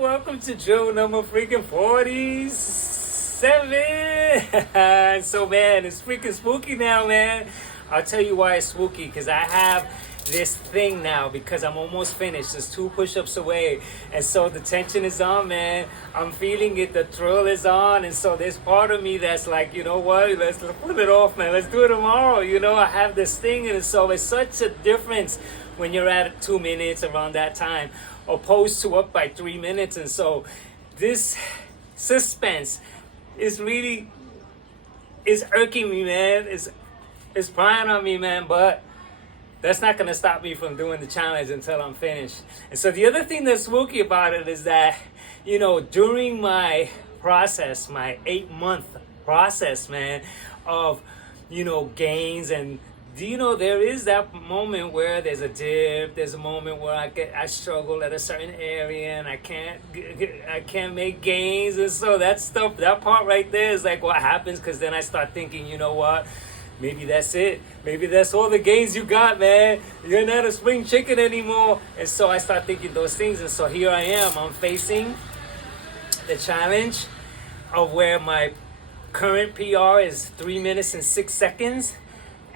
welcome to drill number freaking 47. So man, it's freaking spooky now, man. I'll tell you why it's spooky, because I have this thing now, because I'm almost finished. There's 2 push-ups away, and so the tension is on, man. I'm feeling it, the thrill is on, and so there's part of me that's like, you know what, let's put it off, man. Let's do it tomorrow. You know, I have this thing, and so it's such a difference when you're at 2 minutes around that time, opposed to up by 3 minutes. And so this suspense is really irking me, man. It's prying on me, man, but that's not going to stop me from doing the challenge until I'm finished. And so the other thing that's spooky about it is that, you know, during my process, my 8-month process, man, of, you know, gains, and you know, there is that moment where there's a dip. There's a moment where I struggle at a certain area and I can't make gains. And so that stuff, that part right there is like what happens, because then I start thinking, you know what, maybe that's it. Maybe that's all the gains you got, man. You're not a spring chicken anymore. And so I start thinking those things. And so here I am. I'm facing the challenge of where my current PR is 3 minutes and 6 seconds.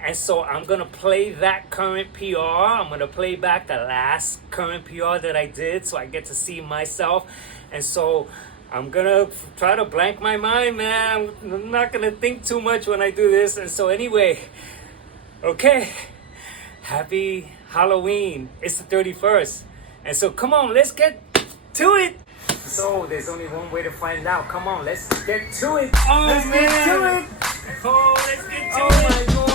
And so I'm going to play that current PR. I'm going to play back the last current PR that I did, so I get to see myself. And so I'm going to try to blank my mind, man. I'm not going to think too much when I do this. And so anyway, okay, happy Halloween. It's the 31st. And so come on, let's get to it. So there's only one way to find out. Come on, let's get to it. Oh, let's man. Get to it. Oh, let's get to it. Oh, my God.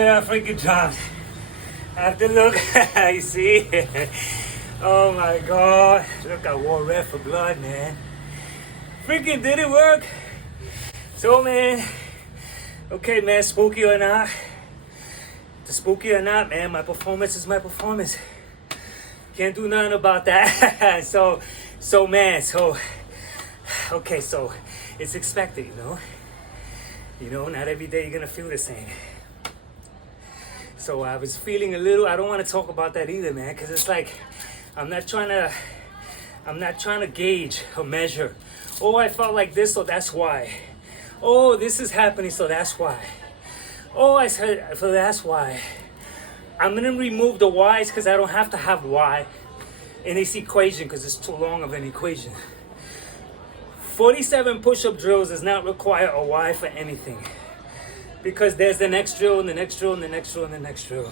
where I freaking dropped. I have to look. You see? Oh my God. Look, I wore red for blood, man. Freaking did it work? So, man. Okay, man, spooky or not. The spooky or not, man, my performance is my performance. Can't do nothing about that. so, man, okay, so it's expected, you know? You know, not every day you're gonna feel the same. So I was feeling a little, I don't want to talk about that either, man, because it's like, I'm not trying to gauge or measure. Oh, I felt like this, so that's why. Oh, this is happening, so that's why. Oh, I said, so that's why. I'm gonna remove the whys because I don't have to have why in this equation because it's too long of an equation. 47 push-up drills does not require a why for anything. Because there's the next drill and the next drill and the next drill and the next drill.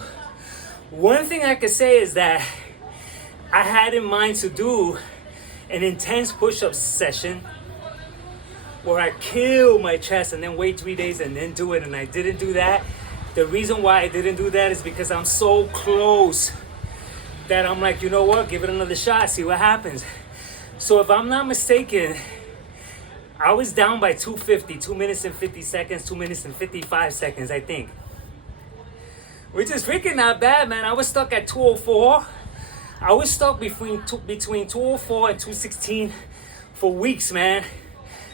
One thing I could say is that I had in mind to do an intense push-up session where I kill my chest and then wait 3 days and then do it, and I didn't do that. The reason why I didn't do that is because I'm so close that I'm like, you know what, give it another shot, see what happens. So if I'm not mistaken, I was down by 2:50, 2 minutes and 50 seconds, 2 minutes and 55 seconds, I think. Which is freaking not bad, man. I was stuck at 2:04. I was stuck between 2:04 and 2:16 for weeks, man.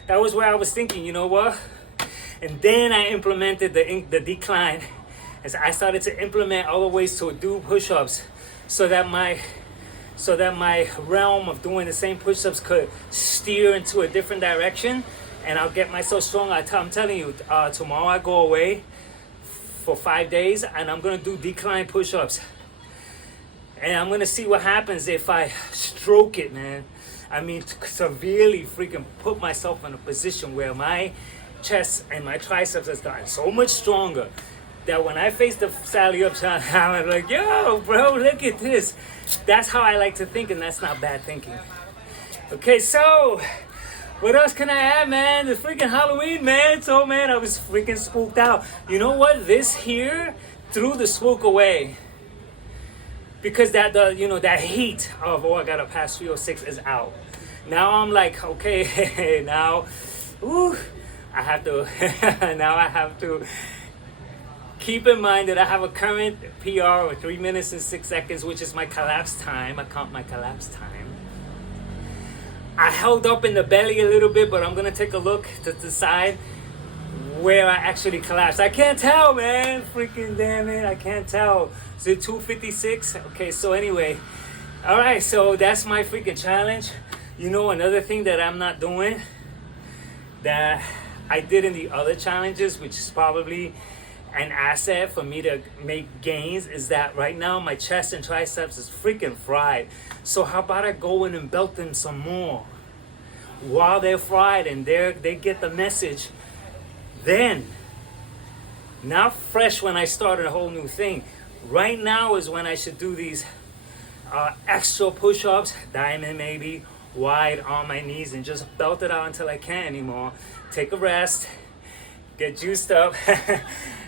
That was where I was thinking, you know what? And then I implemented the decline. As I started to implement other ways to do push-ups so that my realm of doing the same push-ups could steer into a different direction, and I'll get myself strong. I'm telling you, tomorrow I go away for 5 days, and I'm gonna do decline push-ups, and I'm gonna see what happens if I stroke it, man. I mean, severely freaking put myself in a position where my chest and my triceps has gotten so much stronger that when I face the Sally up challenge, I'm like, yo, bro, look at this. That's how I like to think, and that's not bad thinking. Okay, so what else can I add, man? The freaking Halloween, man. So, man, I was freaking spooked out. You know what? This here threw the spook away. Because that heat of, I gotta pass 306 is out. Now I'm like, okay, now, I have to keep in mind that I have a current PR of 3 minutes and 6 seconds, which is my collapse time. I count my collapse time. I held up in the belly a little bit, but I'm gonna take a look to decide where I actually collapsed. I can't tell, man. Freaking damn it, I can't tell. Is it 256? Okay, so anyway. All right, so that's my freaking challenge. You know, another thing that I'm not doing that I did in the other challenges, which is probably an asset for me to make gains, is that right now my chest and triceps is freaking fried. So how about I go in and belt them some more while they're fried and they get the message. Then, not fresh when I started a whole new thing. Right now is when I should do these extra push-ups, diamond maybe, wide on my knees, and just belt it out until I can't anymore. Take a rest, get juiced up,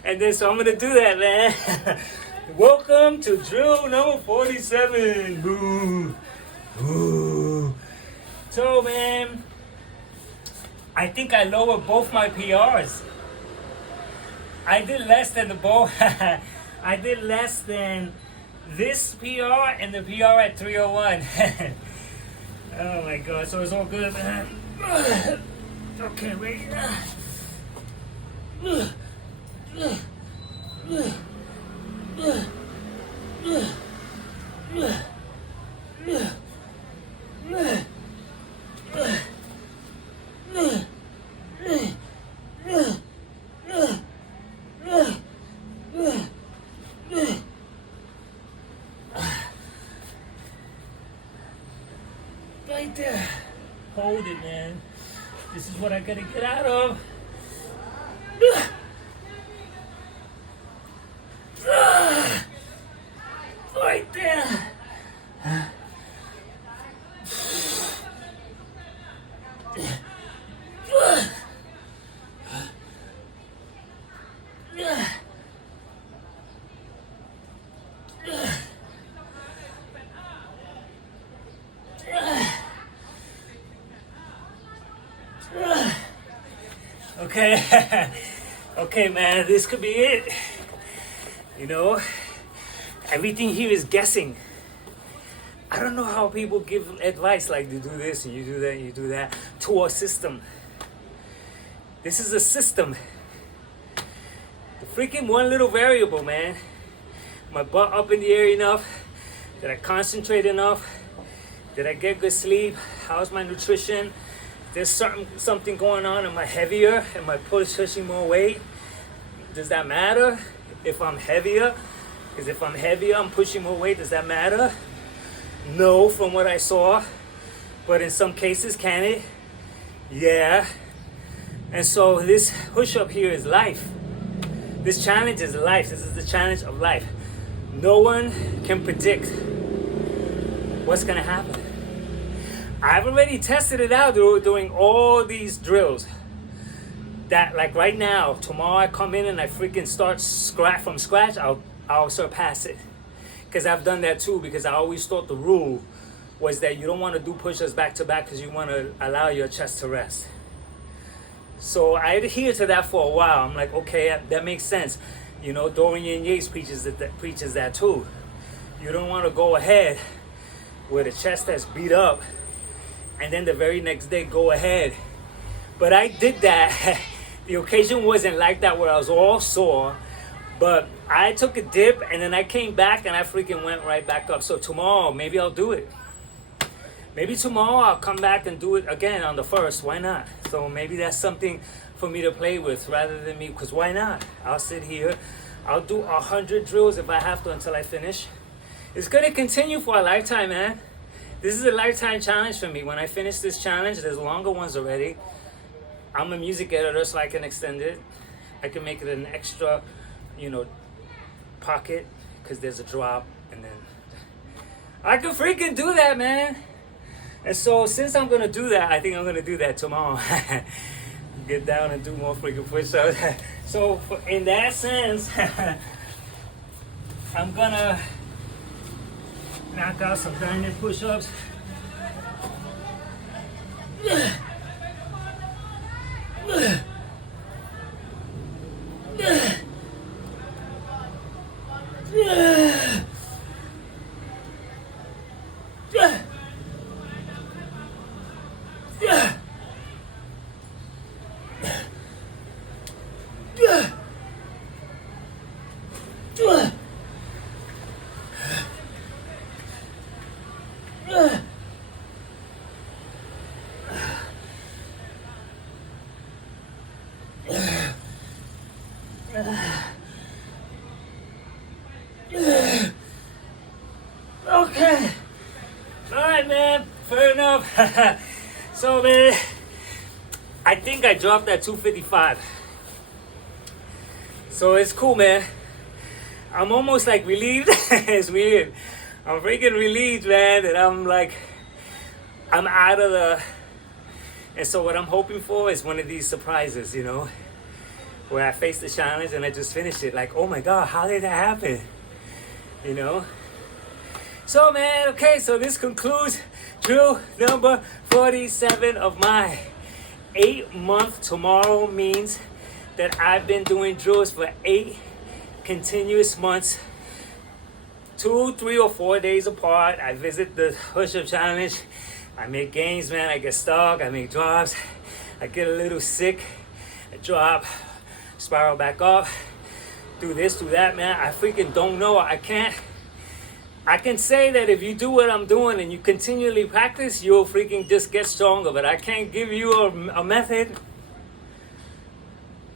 and then so I'm gonna do that, man. Welcome to drill number 47. Boo. Boo. So, man, I think I lowered both my PRs. I did less than the ball. I did less than this PR and the PR at 301. Oh my God, so it's all good, man. Okay, wait. Right there. Hold it, man. This is what I gotta get out of. Right there. Okay. Okay, man, this could be it. You know, everything here is guessing. I don't know how people give advice like you do this and you do that and you do that to a system. This is a system. The freaking one little variable, man. My butt up in the air enough? Did I concentrate enough? Did I get good sleep? How's my nutrition? There's something going on. Am I heavier? Am I pushing more weight? Does that matter if I'm heavier? Because if I'm heavier, I'm pushing more weight. Does that matter? No, from what I saw. But in some cases, can it? Yeah. And so this push-up here is life. This challenge is life. This is the challenge of life. No one can predict what's going to happen. I've already tested it out doing all these drills. That like right now, tomorrow I come in and I freaking start from scratch, I'll surpass it. Because I've done that too, because I always thought the rule was that you don't want to do push-ups back to back because you want to allow your chest to rest. So I adhere to that for a while. I'm like, okay, that makes sense. You know, Dorian Yates preaches that too. You don't want to go ahead with a chest that's beat up and then the very next day go ahead. But I did that. The occasion wasn't like that where I was all sore, but I took a dip and then I came back and I freaking went right back up. So tomorrow, maybe I'll do it. Maybe tomorrow I'll come back and do it again on the first. Why not? So maybe that's something for me to play with rather than me, because why not? I'll sit here. I'll do 100 drills if I have to until I finish. It's going to continue for a lifetime, man. This is a lifetime challenge for me. When I finish this challenge, there's longer ones already. I'm a music editor, so I can extend it. I can make it an extra, pocket, because there's a drop, and then I can freaking do that, man. And so since I'm gonna do that, I think I'm gonna do that tomorrow. Get down and do more freaking push-ups. So in that sense, I'm gonna knock out some diamond push-ups. Okay. All right, man. Fair enough. So, man, I think I dropped that 255. So it's cool, man. I'm almost like relieved. It's weird. I'm freaking relieved, man, that I'm out of the... And so what I'm hoping for is one of these surprises, where I face the challenge and I just finish it. Like, oh my God, how did that happen? So, man, okay, so this concludes drill number 47 of my 8-month. Tomorrow means that I've been doing drills for 8 continuous months, 2, 3, or 4 days apart. I visit the push-up challenge. I make gains, man. I get stuck. I make drops. I get a little sick. I drop, spiral back up. Do this, do that, man. I freaking don't know. I can say that if you do what I'm doing and you continually practice, you'll freaking just get stronger. But I can't give you a method.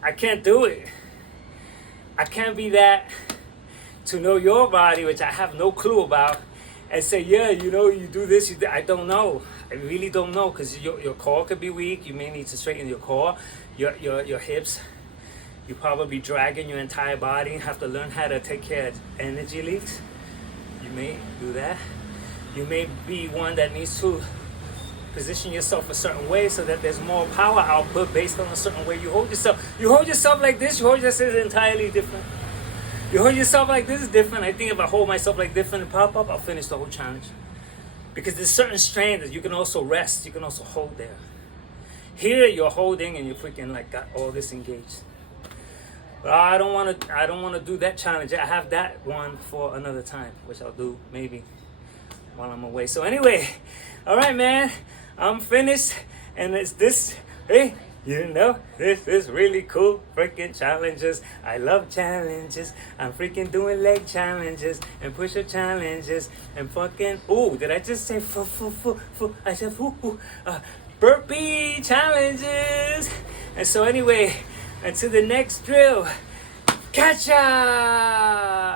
I can't do it. I can't be that to know your body, which I have no clue about, and say, yeah, you do this, I don't know. I really don't know, because your core could be weak. You may need to straighten your core, your hips. You're probably dragging your entire body. You have to learn how to take care of energy leaks. You may do that. You may be one that needs to position yourself a certain way so that there's more power output based on a certain way you hold yourself. You hold yourself like this, you hold yourself entirely different. You hold yourself like this is different. I think if I hold myself like different and pop up, I'll finish the whole challenge. Because there's certain strain that you can also rest, you can also hold there. Here you're holding and you freaking like got all this engaged. But I don't want to do that challenge. I have that one for another time, which I'll do maybe while I'm away. So anyway, all right, man, I'm finished, and it's this. Hey, you know, this is really cool. Freaking challenges. I love challenges. I'm freaking doing leg challenges and push-up challenges and fucking. Ooh, did I just say I said burpee challenges. And so anyway, until the next drill, catch ya!